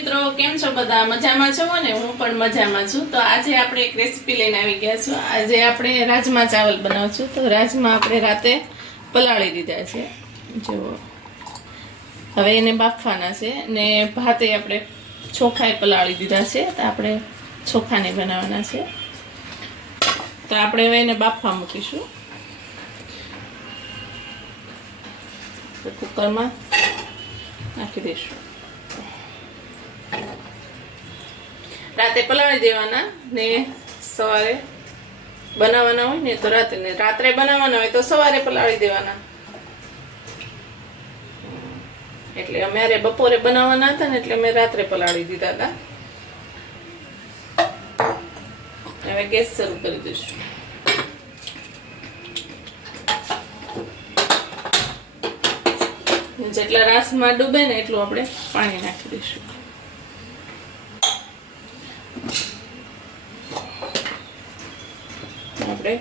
મિત્રો કેમ છો બધા મજામાં છો ને હું પણ મજામાં છું। તો આજે આપણે એક રેસીપી લઈને આવી ગયા છું। આજે આપણે રાજમા ચાવલ બનાવશું। તો રાજમા આપણે રાતે પલાળી દીધા છે, જો હવે એને બાફવાના છે ને ભાતે આપણે ચોખાએ પલાળી દીધા છે। તો આપણે ચોખાને બનાવવાના છે। તો આપણે હવે એને બાફવા મૂકીશું। તો કુકરમાં નાખી દઈશું। राते पलाળી દેવાના ને સવારે બનાવવાના હોય ને તો રાતે ને રાત્રે બનાવવાના હોય તો સવારે પલાળી દેવાના। એટલે અમારે બપોરે બનાવવાના હતા ને એટલે મેં રાત્રે પલાળી દીધા હતા। હવે ગેસ શરૂ કરી દઈશું। જેટલા રાસમાં ડૂબે ને એટલું આપણે પાણી નાખી દઈશું। આપણે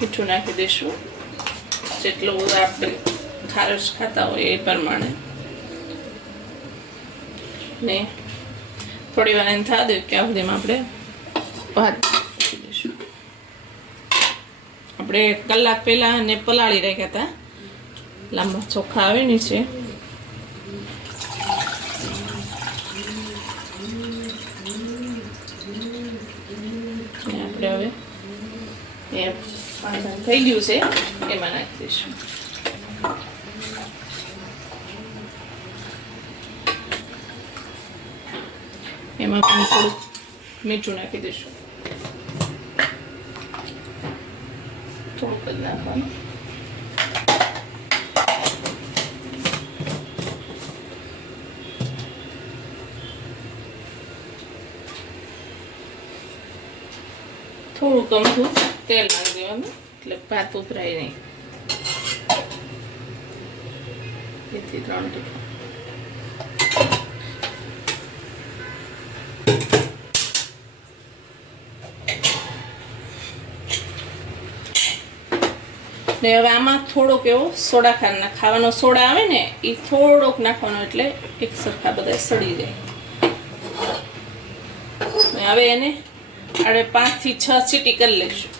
મીઠું નાખી દઈશું જેટલું આપણે ખારશ ખાતા હોય એ પ્રમાણે ને થોડી વાર એને થવા દે ત્યાં સુધીમાં આપણે ભાત નાખી દઈશું। આપણે કલાક પહેલા ને પલાળી રાખ્યા હતા, લાંબા ચોખા આવે નીચે આપણે હવે એ પાણી થઈ ગયું છે એમાં નાખી દઈશું। એમાં પણ થોડું મીઠું નાખી દઈશું, થોડુંક જ નાખવાનું। થોડું કમથું તેલ નાખી દેવાનું એટલે ભાત ઉભરાય નહીં। 2 થી 3 ટીપા ને હવે આમાં થોડોક એવો સોડા ખાવાનો સોડા આવે ને એ થોડોક નાખવાનો એટલે એક સરખા બધા સડી જાય। હવે એને આપણે 5 થી 6 સીટી કરી લઈશું।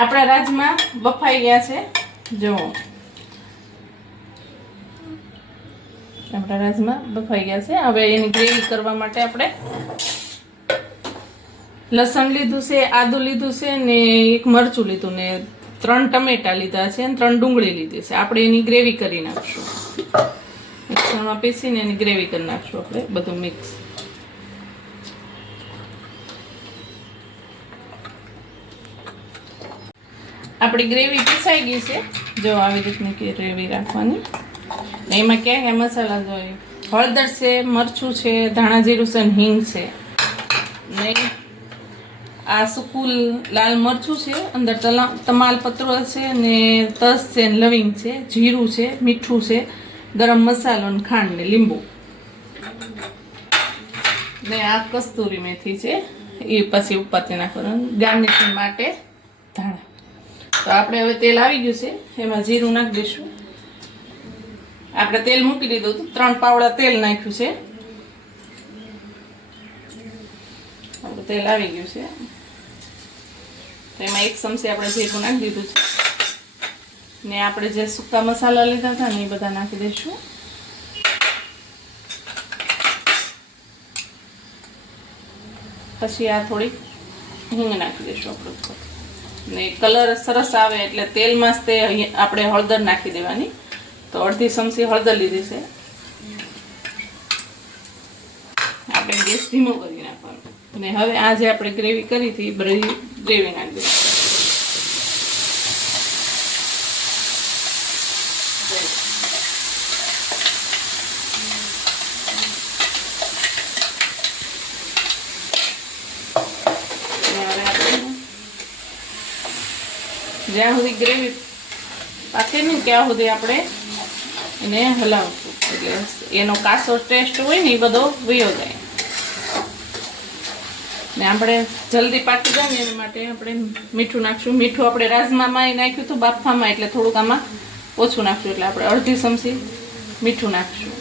આપણા રાજમા બફાઈ ગયા છે, જો આપણા રાજમા બફાઈ ગયા છે। હવે એની ગ્રેવી કરવા માટે આપણે લસણ લીધું છે, આદુ લીધું છે ને એક મરચું લીધું ને 3 ટમેટા લીધા છે ને 3 ડુંગળી લીધી છે। આપણે એની ગ્રેવી કરી નાખશું, મિક્સરમાં પીસીને એની ગ્રેવી કરી નાખશું આપણે બધું મિક્સ। આપણી ગ્રેવી પીસાઈ ગઈ છે, જો આવી રીતની ગ્રેવી રાખવાની ને એમાં ક્યાં ક્યાં મસાલા જોઈએ, હળદર છે, મરચું છે, ધાણા જીરું છે ને હિંગ છે ને આ સૂકું લાલ મરચું છે, અંદર તમાલપત્રો છે ને તજ છે ને લવિંગ છે, જીરું છે, મીઠું છે, ગરમ મસાલો ને ખાંડ ને લીંબુ ને આ કસ્તુરી મેથી છે એ પછી ઉપરથી નાખવાનું ગાર્નિશિંગ માટે ધાણા। તો આપણે હવે તેલ આવી ગયું છે, એમાં જીરું નાખી દઈશું। આપણે તેલ મૂકી દીધું હતું, 3 પાવડા તેલ નાખ્યું છે। આપણું તેલ આવી ગયું છે, તો એમાં 1 ચમચી આપણે જીરું નાખી દીધું છે ને આપણે જે સૂકા મસાલા લીધા હતા ને એ બધા નાખી દઈશું। પછી આ થોડી હિંગ નાખી દઈશું આપણે ને કલર સરસ આવે એટલે તેલમાં જ તે આપણે હળદર નાખી દેવાની। તો 1/2 ચમચી હળદર લીધી છે, આપણે ગેસ ધીમો કરી નાખવાનો ને હવે આ જે આપણે ગ્રેવી કરી હતી એ બધી ગ્રેવી નાખી દઈશું। જ્યાં સુધી ગ્રેવી પાકે ને ત્યાં સુધી આપણે એને હલાવશું એટલે એનો કાસો ટેસ્ટ હોય ને એ બધો વયો જાય ને આપણે જલ્દી પાકી જાય ને એના માટે આપણે મીઠું નાખશું। મીઠું આપણે રાજમામાં નાખ્યું હતું બાફવામાં એટલે થોડુંક આમાં ઓછું નાખશું, એટલે આપણે 1/2 ચમચી મીઠું નાખશું।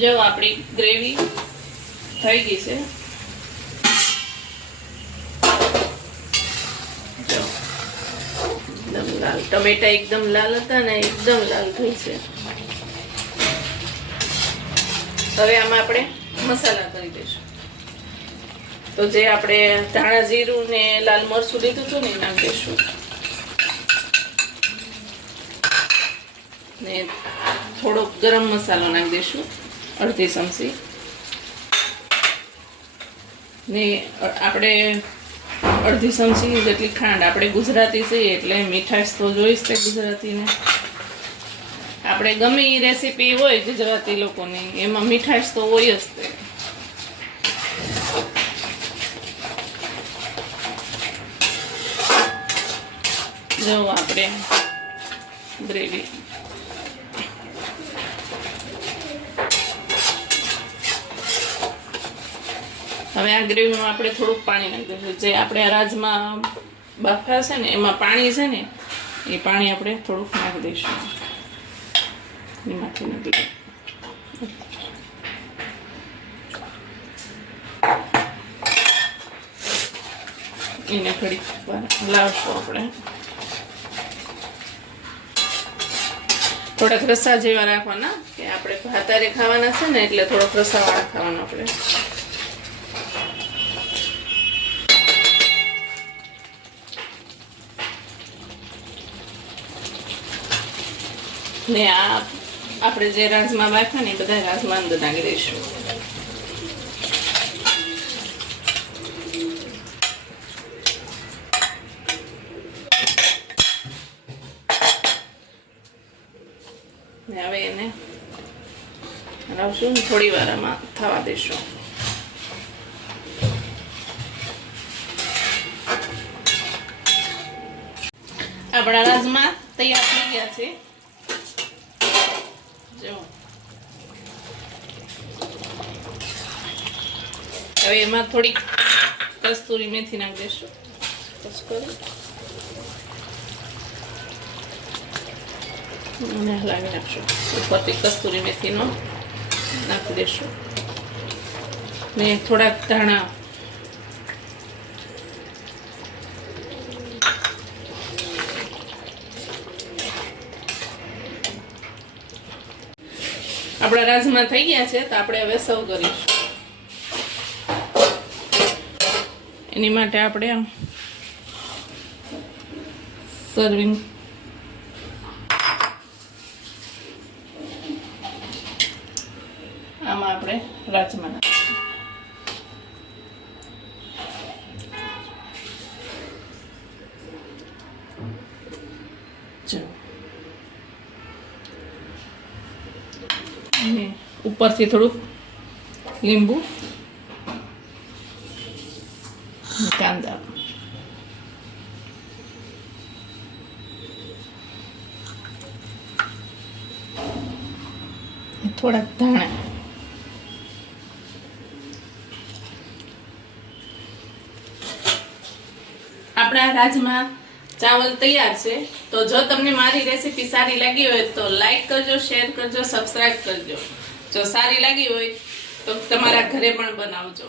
જો આપણી ગ્રેવી થઈ ગઈ છે. જો એકદમ લાલ, ટમેટા એકદમ લાલ હતા ને એકદમ લાલ થઈ છે. હવે આમાં આપણે મસાલા કરી દઈશું. તો જે આપણે ધાણા જીરું ને લાલ મરચું લીધું હતું ને એ નાખી દઈશું. ને થોડોક ગરમ મસાલો નાખી દઈશું, અડધી ચમચી. ને આપણે અડધી ચમચી જેટલી ખાંડ, આપણે ગુજરાતી છીએ એટલે મીઠાશ તો જોઈશ તે ગુજરાતીને. આપણે ગમે એ રેસીપી હોય ગુજરાતી લોકોની એમાં મીઠાશ તો હોય જ તે. જો આપણે ગ્રેવી હવે આ ગ્રેવીમાં આપણે થોડુંક પાણી નાખી દઈશું. જે આપણે રાજમાં બાફા છે ને એમાં પાણી છે ને એ પાણી આપણે થોડુંક નાખી દઈશું. એમાંથી નાખી એને ઘડીક લાવશું આપણે. થોડાક રસા જેવા રાખવાના, કે આપણે ભાતારે ખાવાના છે ને એટલે થોડોક રસાવાળા ખાવાના આપણે. ને આ આપણે જે રાજમા બાફ્યા ને એ બધા રાજમા અંદર નાખી દઈશું. ને હવે એને હલાવશું, થોડી વાર આમાં થવા દઈશું. આપણા રાજમા તૈયાર થઈ ગયા છે. જો હવે એમાં થોડી કસ્તુરી મેથી નાખી દઈશું. અને હલાવી નાખશું. ઉપરથી કસ્તુરી મેથીનો નાખી દઈશું ને થોડાક ધાણા. આપણા રાજમા થઈ ગયા છે તો આપણે હવે સર્વ કરીશું. એની માટે આપણે સર્વિંગ આમાં આપણે રાજમા નાખીશું. અને ઉપરથી થોડુંક લીંબુ, કાંદા. થોડાક ધાણા. આપણા રાજમા ચાવલ તૈયાર છે. તો જો તમને મારી રેસીપી સારી લાગી હોય તો લાઈક કરજો, શેર કરજો, સબસ્ક્રાઇબ કરજો. જો સારી લાગી હોય તો તમારા ઘરે પણ બનાવજો.